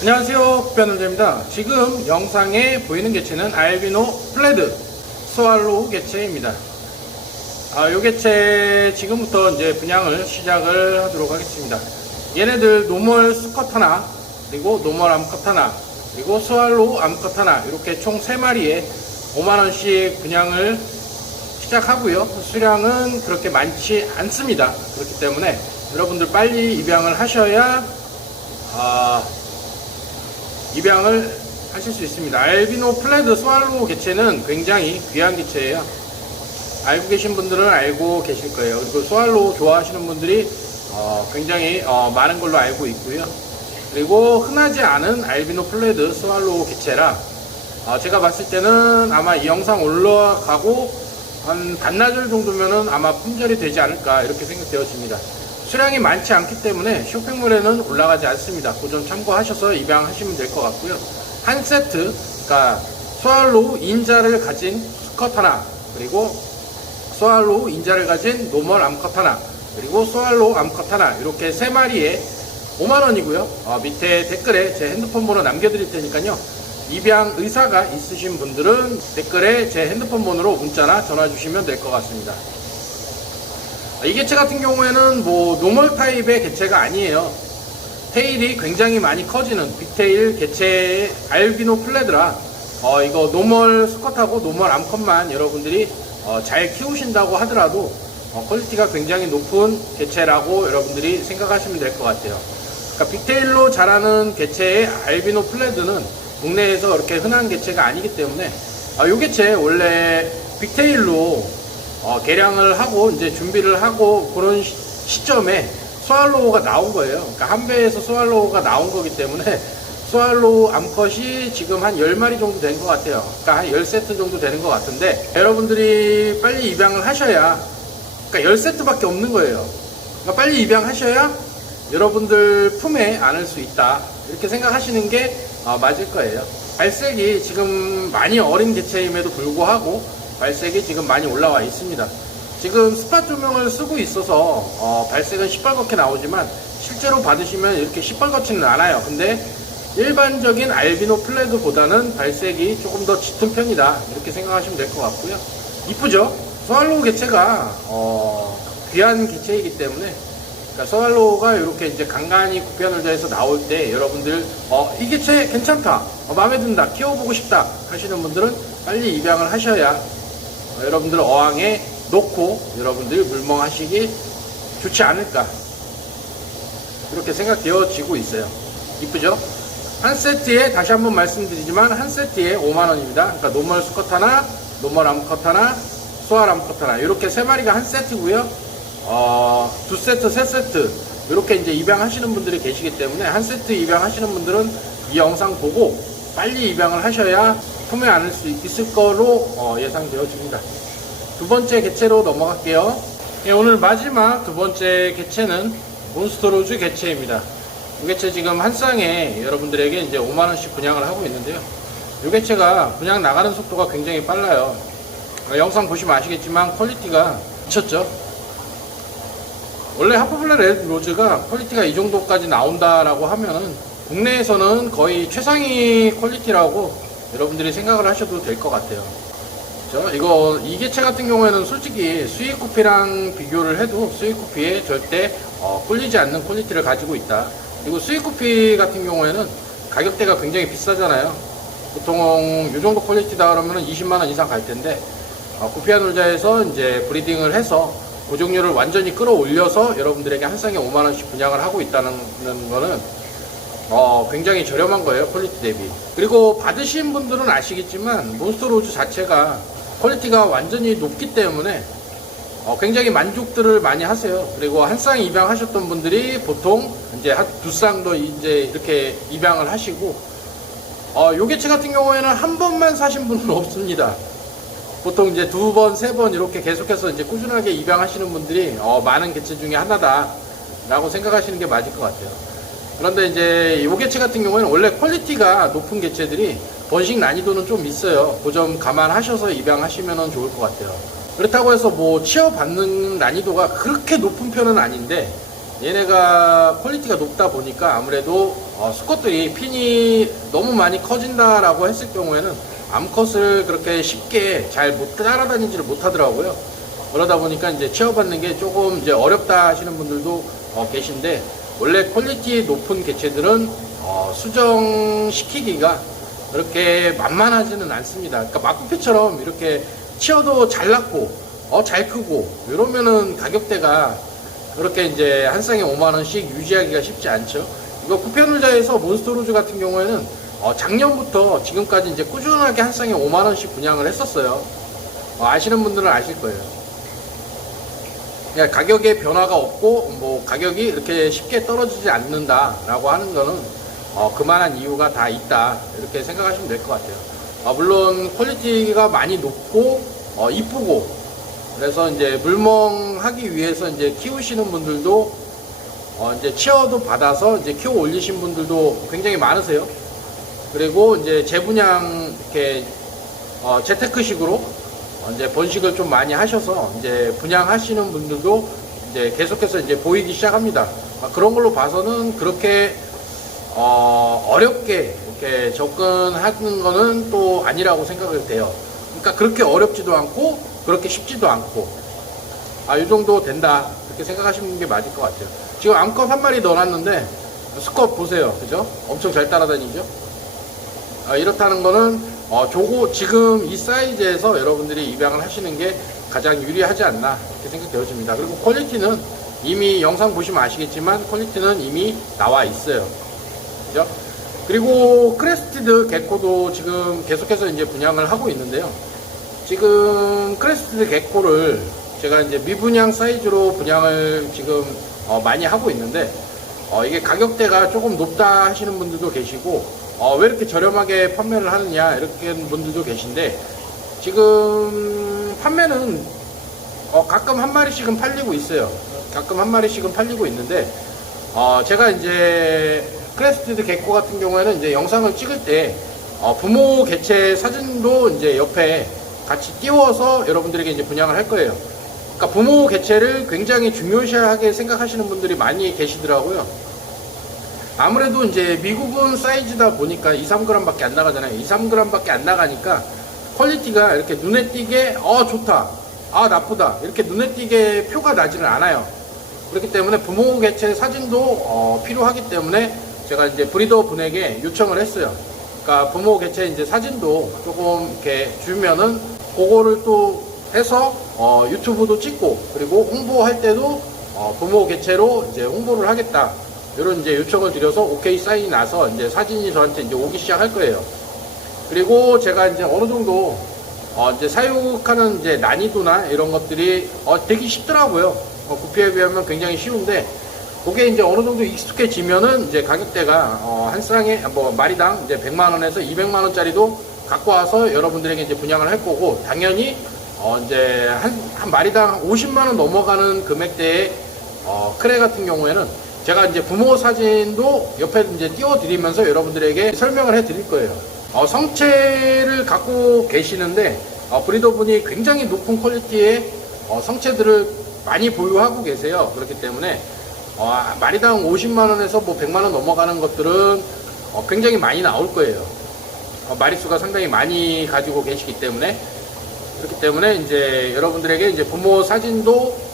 안녕하세요. 국변은재입니다. 지금 영상에 보이는 개체는 알비노 플레드 스왈로우 개체입니다. 아, 요 개체 지금부터 이제 분양을 시작을 하도록 하겠습니다. 얘네들 노멀 수컷 하나 그리고 노멀 암컷 하나 그리고 스왈로우 암컷 하나 이렇게 총 3마리에 5만원씩 분양을 시작하고요. 수량은 그렇게 많지 않습니다. 그렇기 때문에 여러분들 빨리 입양을 하셔야 아, 입양을 하실 수 있습니다. 알비노 플레드 스왈로우 개체는 굉장히 귀한 개체예요. 알고 계신 분들은 알고 계실 거예요. 그리고 스왈로우 좋아하시는 분들이 어, 굉장히 어, 많은 걸로 알고 있고요. 그리고 흔하지 않은 알비노 플레드 스왈로우 개체라 어, 제가 봤을 때는 아마 이 영상 올라가고 한 반나절 정도면은 아마 품절이 되지 않을까 이렇게 생각되어집니다. 수량이 많지 않기 때문에 쇼핑몰에는 올라가지 않습니다. 그 점 참고하셔서 입양하시면 될 것 같고요. 한 세트, 그러니까 스왈로우 인자를 가진 수컷 하나, 그리고 스왈로우 인자를 가진 노멀 암컷 하나, 그리고 스왈로우 암컷 하나, 이렇게 세 마리에 5만 원이고요. 어, 밑에 댓글에 제 핸드폰 번호 남겨드릴 테니까요. 입양 의사가 있으신 분들은 댓글에 제 핸드폰 번호로 문자나 전화 주시면 될 것 같습니다. 이 개체 같은 경우에는 뭐 노멀 타입의 개체가 아니에요. 테일이 굉장히 많이 커지는 빅테일 개체의 알비노 플레드라 어, 이거 노멀 수컷하고 노멀 암컷만 여러분들이 어, 잘 키우신다고 하더라도 어, 퀄리티가 굉장히 높은 개체라고 여러분들이 생각하시면 될 것 같아요. 그러니까 빅테일로 자라는 개체의 알비노 플레드는 국내에서 그렇게 흔한 개체가 아니기 때문에 아, 요 개체 원래 빅테일로 어, 개량을 하고 이제 준비를 하고 그런 시, 시점에 스왈로우가 나온 거예요. 그러니까 한 배에서 스왈로우가 나온 거기 때문에 스왈로우 암컷이 지금 한 10마리 정도 된 것 같아요. 그러니까 한 10세트 정도 되는 것 같은데 여러분들이 빨리 입양을 하셔야 그러니까 10세트밖에 없는 거예요. 그러니까 빨리 입양하셔야 여러분들 품에 안을 수 있다. 이렇게 생각하시는 게 어, 맞을 거예요. 발색이 지금 많이 어린 개체임에도 불구하고 발색이 지금 많이 올라와 있습니다. 지금 스팟 조명을 쓰고 있어서 어, 발색은 시뻘겋게 나오지만 실제로 받으시면 이렇게 시뻘겋지는 않아요. 근데 일반적인 알비노 플래그보다는 발색이 조금 더 짙은 편이다. 이렇게 생각하시면 될 것 같고요. 이쁘죠? 스왈로우 개체가 어, 귀한 개체이기 때문에 그러니까 스왈로우가 이렇게 이제 간간히 구피한의자에서 나올 때 여러분들 어, 이 개체 괜찮다, 어, 마음에 든다, 키워보고 싶다 하시는 분들은 빨리 입양을 하셔야 어, 여러분들 어항에 놓고 여러분들 물멍하시기 좋지 않을까 이렇게 생각되어지고 있어요. 이쁘죠? 한 세트에 다시 한번 말씀드리지만 한 세트에 5만원입니다. 그러니까 노멀 수컷 하나, 노멀 암컷 하나, 소알 암컷 하나 이렇게 세 마리가 한 세트고요. 어, 두 세트, 세 세트 이렇게 이제 입양하시는 분들이 계시기 때문에 한 세트 입양하시는 분들은 이 영상 보고 빨리 입양을 하셔야 품에 안을 수 있을 거로 어, 예상되어집니다. 두 번째 개체로 넘어갈게요. 예, 오늘 마지막 두 번째 개체는 몬스터로즈 개체입니다. 이 개체 지금 한 쌍에 여러분들에게 이제 5만원씩 분양을 하고 있는데요. 이 개체가 분양 나가는 속도가 굉장히 빨라요. 어, 영상 보시면 아시겠지만 퀄리티가 미쳤죠. 원래 하프블레 레드 로즈가 퀄리티가 이 정도까지 나온다라고 하면은 국내에서는 거의 최상위 퀄리티라고 여러분들이 생각을 하셔도 될 것 같아요. 그죠? 이거 이 개체 같은 경우에는 솔직히 스윗 코피랑 비교를 해도 스윗 코피에 절대 어, 꿀리지 않는 퀄리티를 가지고 있다. 그리고 스윗 코피 같은 경우에는 가격대가 굉장히 비싸잖아요. 보통 이 정도 퀄리티다 그러면 20만 원 이상 갈 텐데 어, 코피아 놀자에서 이제 브리딩을 해서 고정률을 완전히 끌어올려서 여러분들에게 한 쌍에 5만 원씩 분양을 하고 있다는 거는 어, 굉장히 저렴한 거예요 퀄리티 대비. 그리고 받으신 분들은 아시겠지만 몬스터로즈 자체가 퀄리티가 완전히 높기 때문에 어, 굉장히 만족들을 많이 하세요. 그리고 한 쌍 입양하셨던 분들이 보통 이제 한두 쌍도 이제 이렇게 입양을 하시고 어, 요 개체 같은 경우에는 한 번만 사신 분은 없습니다. 보통 이제 두 번, 세 번 이렇게 계속해서 이제 꾸준하게 입양하시는 분들이 어, 많은 개체 중에 하나다 라고 생각하시는 게 맞을 것 같아요. 그런데 이제 이 개체 같은 경우에는 원래 퀄리티가 높은 개체들이 번식 난이도는 좀 있어요. 그 점 감안하셔서 입양하시면 좋을 것 같아요. 그렇다고 해서 뭐 취업받는 난이도가 그렇게 높은 편은 아닌데 얘네가 퀄리티가 높다 보니까 아무래도 어, 수컷들이 핀이 너무 많이 커진다라고 했을 경우에는 암컷을 그렇게 쉽게 잘 못 따라다니지를 못하더라고요. 그러다 보니까 이제 취업받는 게 조금 이제 어렵다 하시는 분들도 어, 계신데 원래 퀄리티 높은 개체들은 어, 수정시키기가 그렇게 만만하지는 않습니다. 그러니까 마쿠페처럼 이렇게 치어도 잘 낳고 어, 잘 크고 이러면은 가격대가 그렇게 이제 한 쌍에 5만 원씩 유지하기가 쉽지 않죠. 이거 쿠페놀자에서 몬스터로즈 같은 경우에는 어, 작년부터 지금까지 이제 꾸준하게 한 쌍에 5만 원씩 분양을 했었어요. 어, 아시는 분들은 아실 거예요. 그러니까 가격에 변화가 없고 뭐 가격이 이렇게 쉽게 떨어지지 않는다라고 하는 거는 어, 그만한 이유가 다 있다 이렇게 생각하시면 될 것 같아요. 아, 물론 퀄리티가 많이 높고 어, 이쁘고 그래서 이제 물멍하기 위해서 이제 키우시는 분들도 어, 이제 치어도 받아서 이제 키워 올리신 분들도 굉장히 많으세요. 그리고 이제 재분양 이렇게 어, 재테크식으로 어, 이제 번식을 좀 많이 하셔서 이제 분양하시는 분들도 이제 계속해서 이제 보이기 시작합니다. 아, 그런 걸로 봐서는 그렇게 어, 어렵게 이렇게 접근하는 거는 또 아니라고 생각이 돼요. 그러니까 그렇게 어렵지도 않고 그렇게 쉽지도 않고 아, 이 정도 된다. 그렇게 생각하시는 게 맞을 것 같아요. 지금 암컷 한 마리 넣어놨는데 스컷 보세요. 그죠? 엄청 잘 따라다니죠? 아, 이렇다는 거는 어, 조고 지금 이 사이즈에서 여러분들이 입양을 하시는 게 가장 유리하지 않나 이렇게 생각되어집니다. 그리고 퀄리티는 이미 영상 보시면 아시겠지만 퀄리티는 이미 나와 있어요. 그죠? 그리고 크레스티드 개코도 지금 계속해서 이제 분양을 하고 있는데요. 지금 크레스티드 개코를 제가 이제 미분양 사이즈로 분양을 지금 어, 많이 하고 있는데 어, 이게 가격대가 조금 높다 하시는 분들도 계시고 어, 왜 이렇게 저렴하게 판매를 하느냐 이렇게 분들도 계신데 지금 판매는 어, 가끔 한 마리씩은 팔리고 있어요. 가끔 한 마리씩은 팔리고 있는데 어, 제가 이제 크레스티드 개코 같은 경우에는 이제 영상을 찍을 때 어, 부모 개체 사진도 이제 옆에 같이 띄워서 여러분들에게 이제 분양을 할 거예요. 그러니까 부모 개체를 굉장히 중요시하게 생각하시는 분들이 많이 계시더라고요. 아무래도 이제 미국은 사이즈다 보니까 2, 3g 밖에 안 나가잖아요. 2, 3g 밖에 안 나가니까 퀄리티가 이렇게 눈에 띄게 어 좋다. 아 나쁘다. 이렇게 눈에 띄게 표가 나지는 않아요. 그렇기 때문에 부모 개체 사진도 어, 필요하기 때문에 제가 이제 브리더 분에게 요청을 했어요. 그러니까 부모 개체 이제 사진도 조금 이렇게 주면은 그거를 또 해서 어, 유튜브도 찍고 그리고 홍보할 때도 어, 부모 개체로 이제 홍보를 하겠다. 이런 이제 요청을 드려서 오케이 사인이 나서 이제 사진이 저한테 이제 오기 시작할 거예요. 그리고 제가 이제 어느 정도 어 이제 사육하는 이제 난이도나 이런 것들이 어 되게 쉽더라고요. 어 구피에 비하면 굉장히 쉬운데 그게 이제 어느 정도 익숙해지면은 이제 가격대가 어 한 쌍에 뭐 마리당 이제 100만 원에서 200만 원짜리도 갖고 와서 여러분들에게 이제 분양을 할 거고 당연히 어 이제 한, 한 마리당 50만 원 넘어가는 금액대의 어 크레 같은 경우에는 제가 이제 부모 사진도 옆에 이제 띄워드리면서 여러분들에게 설명을 해드릴 거예요. 어, 성체를 갖고 계시는데 어, 브리더 분이 굉장히 높은 퀄리티의 어, 성체들을 많이 보유하고 계세요. 그렇기 때문에 어, 마리당 50만 원에서 뭐 100만 원 넘어가는 것들은 어, 굉장히 많이 나올 거예요. 어, 마리수가 상당히 많이 가지고 계시기 때문에 그렇기 때문에 이제 여러분들에게 이제 부모 사진도 어,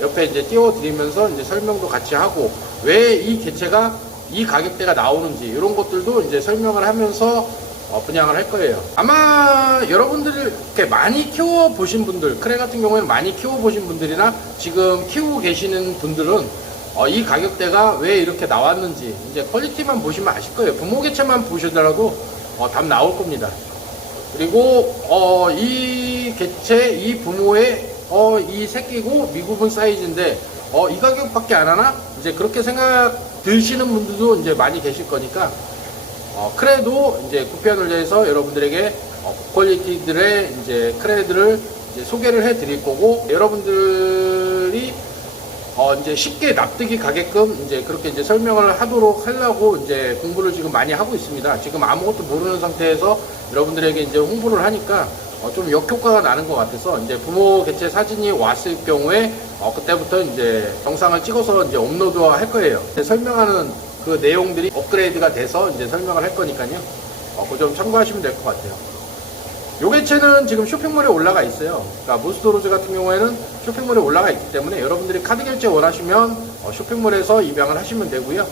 옆에 이제 띄워드리면서 이제 설명도 같이 하고 왜 이 개체가 이 가격대가 나오는지 이런 것들도 이제 설명을 하면서 어, 분양을 할 거예요. 아마 여러분들이 이렇게 많이 키워 보신 분들, 크레 같은 경우에는 많이 키워 보신 분들이나 지금 키우고 계시는 분들은 어, 이 가격대가 왜 이렇게 나왔는지 이제 퀄리티만 보시면 아실 거예요. 부모 개체만 보시더라도 어, 답 나올 겁니다. 그리고 어, 이 개체, 이 부모의 어, 이 새끼고 미국은 사이즈인데 어, 이 가격밖에 안 하나? 이제 그렇게 생각 드시는 분들도 이제 많이 계실 거니까 어, 크레도 이제 구피아놀자에서 여러분들에게 어, 퀄리티들의 이제 크레들을 이제 소개를 해 드릴 거고 여러분들이 어, 이제 쉽게 납득이 가게끔 이제 그렇게 이제 설명을 하도록 하려고 이제 공부를 지금 많이 하고 있습니다. 지금 아무것도 모르는 상태에서 여러분들에게 이제 홍보를 하니까 어, 좀 역효과가 나는 것 같아서 이제 부모 개체 사진이 왔을 경우에 어, 그때부터 이제 영상을 찍어서 이제 업로드 할 거예요. 설명하는 그 내용들이 업그레이드가 돼서 이제 설명을 할 거니까요. 어, 그거 좀 참고하시면 될 것 같아요. 요 개체는 지금 쇼핑몰에 올라가 있어요. 그러니까 모스도로즈 같은 경우에는 쇼핑몰에 올라가 있기 때문에 여러분들이 카드 결제 원하시면 어, 쇼핑몰에서 입양을 하시면 되고요.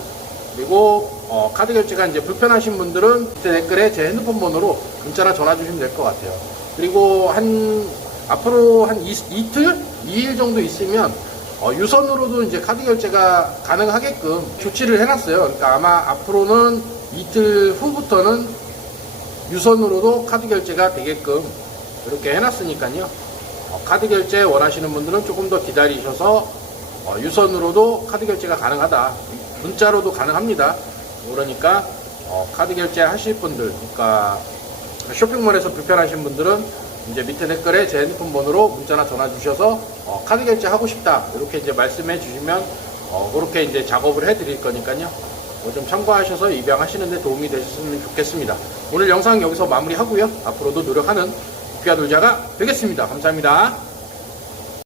그리고 어, 카드 결제가 이제 불편하신 분들은 댓글에 제 핸드폰 번호로 문자나 전화 주시면 될 것 같아요. 그리고 한 앞으로 한 이, 이틀, 2일 정도 있으면 어, 유선으로도 이제 카드 결제가 가능하게끔 조치를 해놨어요. 그러니까 아마 앞으로는 이틀 후부터는 유선으로도 카드 결제가 되게끔 이렇게 해놨으니까요. 어, 카드 결제 원하시는 분들은 조금 더 기다리셔서 어, 유선으로도 카드 결제가 가능하다. 문자로도 가능합니다. 그러니까 어, 카드 결제 하실 분들, 그러니까 쇼핑몰에서 불편하신 분들은 이제 밑에 댓글에 제 핸드폰 번호로 문자나 전화 주셔서 어, 카드 결제 하고 싶다 이렇게 이제 말씀해 주시면 어, 그렇게 이제 작업을 해 드릴 거니까요. 뭐좀 참고하셔서 입양하시는데 도움이 되셨으면 좋겠습니다. 오늘 영상 여기서 마무리하고요. 앞으로도 노력하는 귀하 놀자가 되겠습니다. 감사합니다.